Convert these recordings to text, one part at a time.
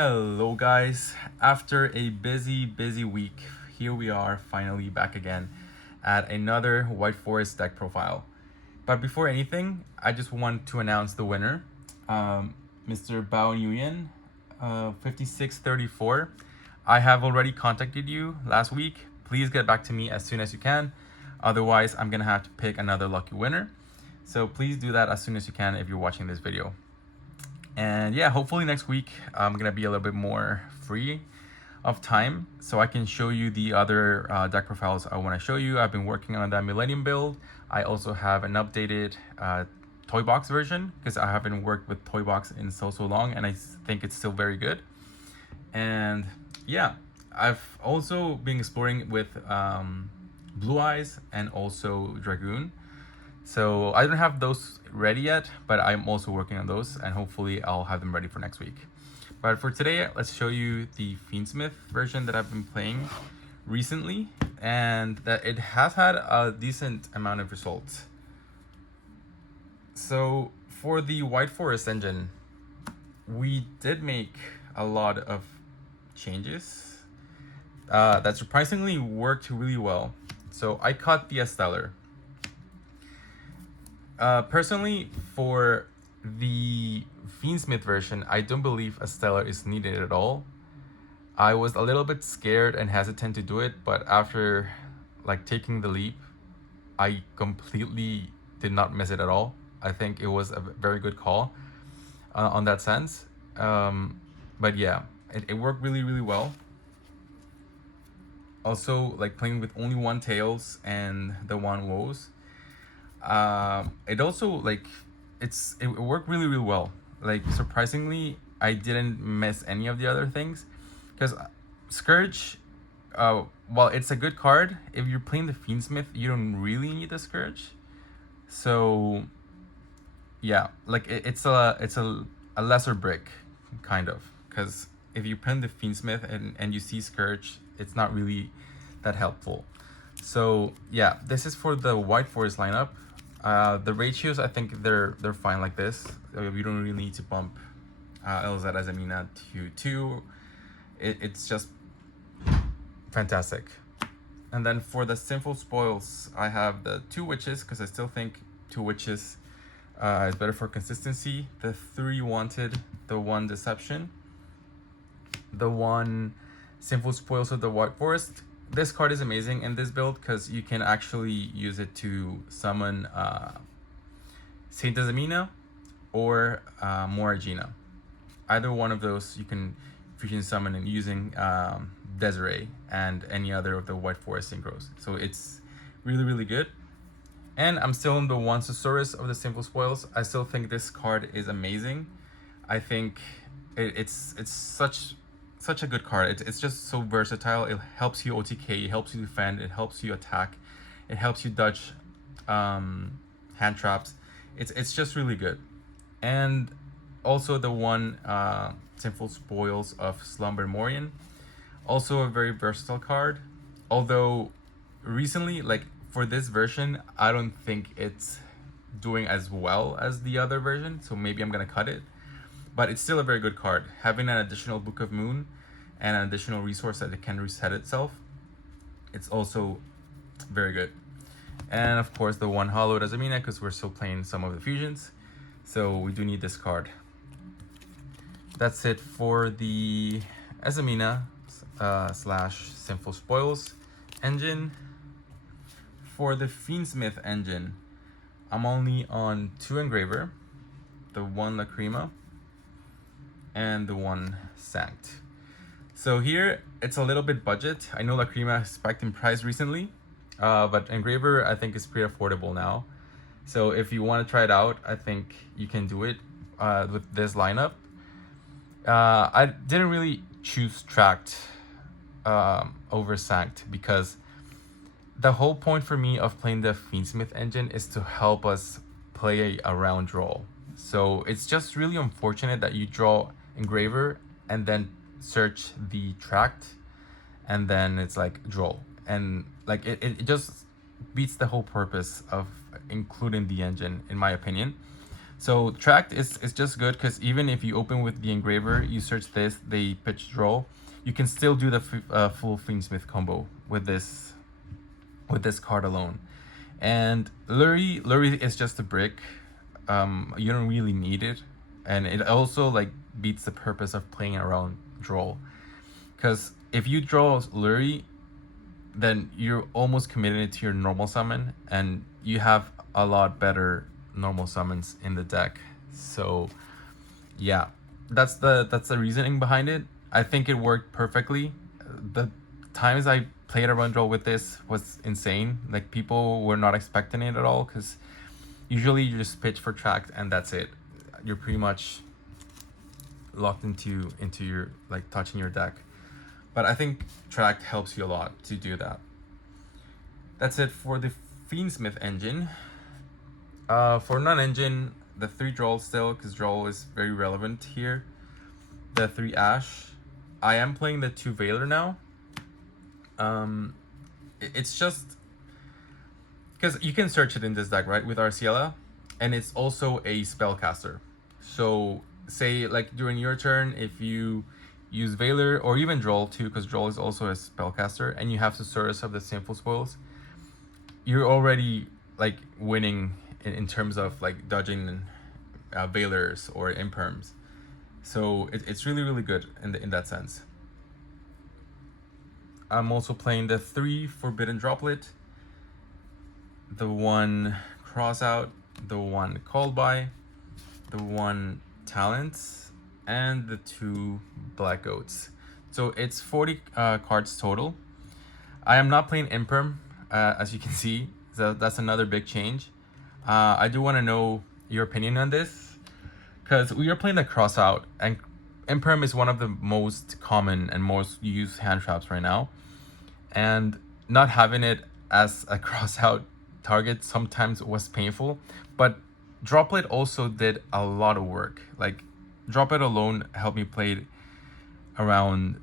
Hello guys, after a busy week, here we are finally back again at another White Forest deck profile. But before anything, I just want to announce the winner, Mr. Bao Nguyen, 5634. I have already contacted you last week. Please get back to me as soon as you can. Otherwise, I'm gonna have to pick another lucky winner. So please do that as soon as you can if you're watching this video. And yeah, hopefully next week I'm gonna be a little bit more free of time so I can show you the other deck profiles I want to show you. I've been working on that Millennium build. I also have an updated toy box version because I haven't worked with toy box in so long, and I think it's still very good. And yeah, I've also been exploring with Blue Eyes and also Dragoon. So I don't have those ready yet, but I'm also working on those, and hopefully I'll have them ready for next week. But for today, let's show you the Fiendsmith version that I've been playing recently, and that it has had a decent amount of results. So for the White Forest engine, we did make a lot of changes that surprisingly worked really well. So I cut the Stellar. Personally, for the Fiendsmith version, I don't believe a Stellar is needed at all. I was a little bit scared and hesitant to do it, but after taking the leap, I completely did not miss it at all. I think it was a very good call on that sense. But yeah, it worked really well. Also, playing with only one Tails and the one Woes. It also it worked really well. Surprisingly, I didn't miss any of the other things because Scourge, while it's a good card, if you're playing the Fiendsmith, you don't really need the Scourge. So yeah, it's a lesser brick kind of, because if you play the Fiendsmith and you see Scourge, it's not really that helpful. So yeah, this is for the White Forest lineup. The ratios, I think they're fine like this. We don't really need to bump LZ Azamina to 2. It's just fantastic. And then for the Sinful spoils, I have the 2 witches because I still think 2 witches is better for consistency. The 3 wanted, the 1 deception, the 1 Sinful spoils of the White Forest. This card is amazing in this build because you can actually use it to summon Saint Azamina or Moragina. Either one of those you can fusion summon and using Desiree and any other of the White Forest synchros. So it's really good. And I'm still in the 1 Susurrus of the Sinful spoils. I still think this card is amazing. I think it's such a good card. It's just so versatile. It helps you OTK, it helps you defend, it helps you attack, it helps you dodge hand traps. It's just really good. And also the 1 Sinful spoils of Slumber Morian, also a very versatile card. Although recently, for this version, I don't think it's doing as well as the other version, so maybe I'm gonna cut it. But it's still a very good card. Having an additional Book of Moon and an additional resource that it can reset itself, it's also very good. And of course the 1 Hollowed Azamina, because we're still playing some of the fusions, so we do need this card. That's it for the Azamina slash Sinful spoils engine. For the Fiendsmith engine, I'm only on 2 Engraver, the 1 Lacrima, and the 1 Sanct. So here it's a little bit budget. I know Lacrima spiked in price recently, but Engraver I think is pretty affordable now. So if you want to try it out, I think you can do it with this lineup. I didn't really choose Tract over Sanct because the whole point for me of playing the Fiendsmith engine is to help us play around Droll. So it's just really unfortunate that you draw Engraver and then search the Tract, and then it's Droll, and it just beats the whole purpose of including the engine, in my opinion. So tracked is just good because even if you open with the engraver, you search this, they pitch Droll, you can still do the full Fiendsmith combo with this card alone. And Lurie is just a brick. You don't really need it, and it also like beats the purpose of playing around Droll, because if you draw Lurie, then you're almost committed to your normal summon, and you have a lot better normal summons in the deck. So yeah, that's the reasoning behind it. I think it worked perfectly. The times I played around Droll with this was insane. Like, people were not expecting it at all, because usually you just pitch for tracked and that's it. You're pretty much locked into your, like, touching your deck. But I think tracked helps you a lot to do that. That's it for the Fiendsmith engine. For non-engine, the 3 Droll still, because Droll is very relevant here. The 3 Ash. I am playing the 2 Veiler now. It's just because you can search it in this deck, right, with Arciela, and it's also a spellcaster. So say, like, during your turn, if you use Veiler or even Droll too, because Droll is also a spellcaster, and you have Susurrus of the Sinful Spoils, you're already like winning in terms of like dodging Veilers or Imperms. So it's really, really good in that sense. I'm also playing the 3 Forbidden Droplet, the 1 Cross Out, the 1 Called By, the 1 Talents, and the 2 Black Goats. So it's 40 cards total. I am not playing Imperm, as you can see. So that's another big change. I do want to know your opinion on this, because we are playing the Cross Out, and Imperm is one of the most common and most used hand traps right now. And not having it as a cross out target sometimes was painful, but Droplet also did a lot of work. Like, Droplet alone helped me play around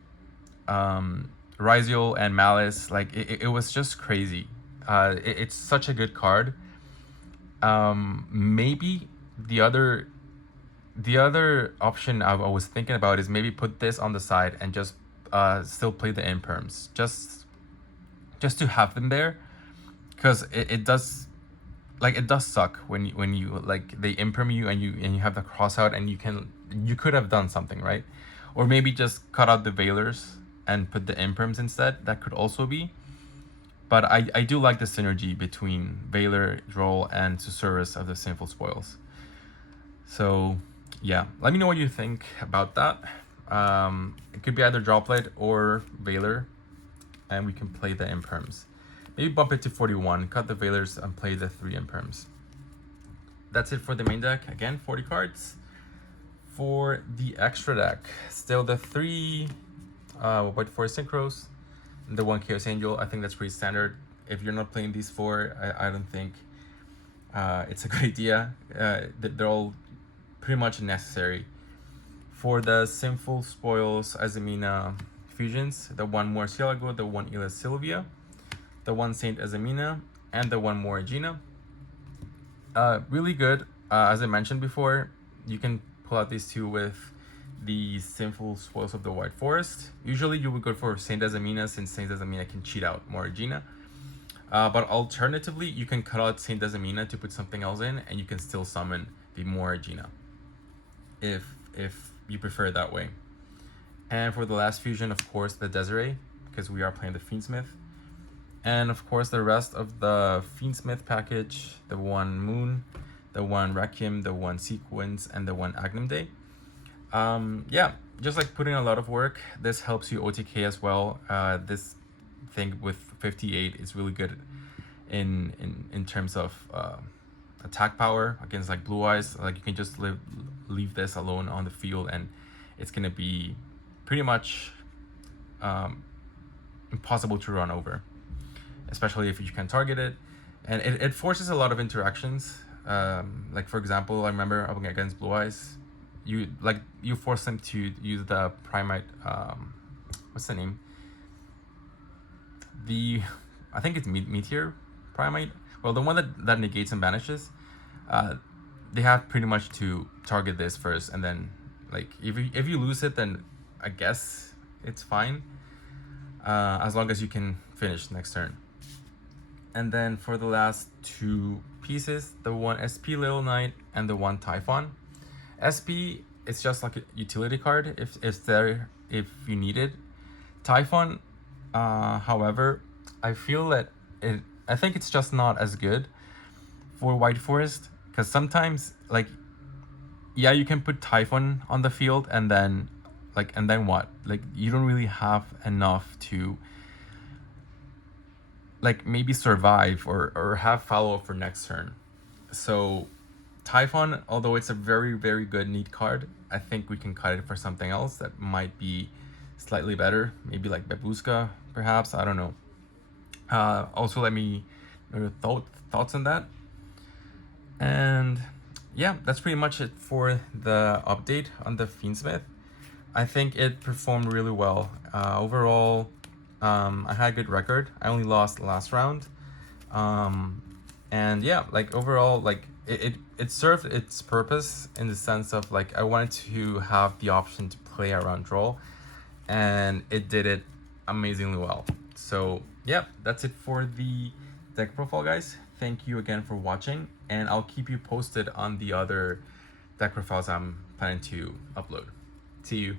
Ryziel and Malice. Like, it was just crazy. It's such a good card. Maybe the other option I was thinking about is maybe put this on the side and just still play the Imperms, just to have them there, because it does, like, it does suck when you like, they Imperm you and you have the cross out, and you could have done something, right? Or maybe just cut out the Veilers and put the Imperms instead. That could also be. But I do like the synergy between Veiler, Droll, and Susurrus of the Sinful Spoils. So yeah, let me know what you think about that. It could be either Droplet or Veiler, and we can play the Imperms. Maybe bump it to 41, cut the Veilers, and play the 3 Imperms. That's it for the main deck. Again, 40 cards. For the extra deck, still the 3 White Forest Synchros, the 1 Chaos Angel. I think that's pretty standard. If you're not playing these 4, I don't think it's a good idea. They're all pretty much necessary. For the Sinful Spoils Azamina fusions, the 1 Murcielago, the 1 Ila Sylvia, the 1 Saint Azamina, and the 1 Moragina. Really good. As I mentioned before, you can pull out these 2 with the Sinful Spoils of the White Forest. Usually you would go for Saint Azamina, since Saint Azamina can cheat out Moragina. But alternatively, you can cut out Saint Azamina to put something else in, and you can still summon the Moragina if you prefer it that way. And for the last fusion, of course, the Desiree, because we are playing the Fiendsmith. And of course, the rest of the Fiendsmith package, the 1 Moon, the 1 Requiem, the 1 Sequence, and the 1 Agnum Day. Yeah, just like putting a lot of work. This helps you OTK as well. This thing with 58 is really good in terms of attack power against like Blue Eyes. Like, you can just leave this alone on the field, and it's gonna be pretty much impossible to run over, especially if you can target it. And it forces a lot of interactions. Like, for example, I remember up against Blue Eyes, you force them to use the Primite, what's the name? I think it's Meteor Primite. Well, the one that negates and banishes. they have pretty much to target this first, and then like if you lose it, then I guess it's fine, as long as you can finish next turn. And then for the last two pieces, the one SP Little Knight and the one Typhon. SP, it's just like a utility card if you need it. Typhon, however, I feel that I think it's just not as good for White Forest, because sometimes, like, yeah, you can put Typhon on the field and then what? Like, you don't really have enough to like maybe survive or have follow up for next turn. So Typhon, although it's a very, very good neat card, I think we can cut it for something else that might be slightly better. Maybe like Babushka, perhaps. I don't know. Also, let me know your thoughts on that. And yeah, that's pretty much it for the update on the Fiendsmith. I think it performed really well. Overall, I had a good record. I only lost the last round. And yeah, like overall, like it served its purpose in the sense of like I wanted to have the option to play around Droll, and it did it amazingly well. So yeah, that's it for the deck profile, guys. Thank you again for watching, and I'll keep you posted on the other deck profiles I'm planning to upload. See you.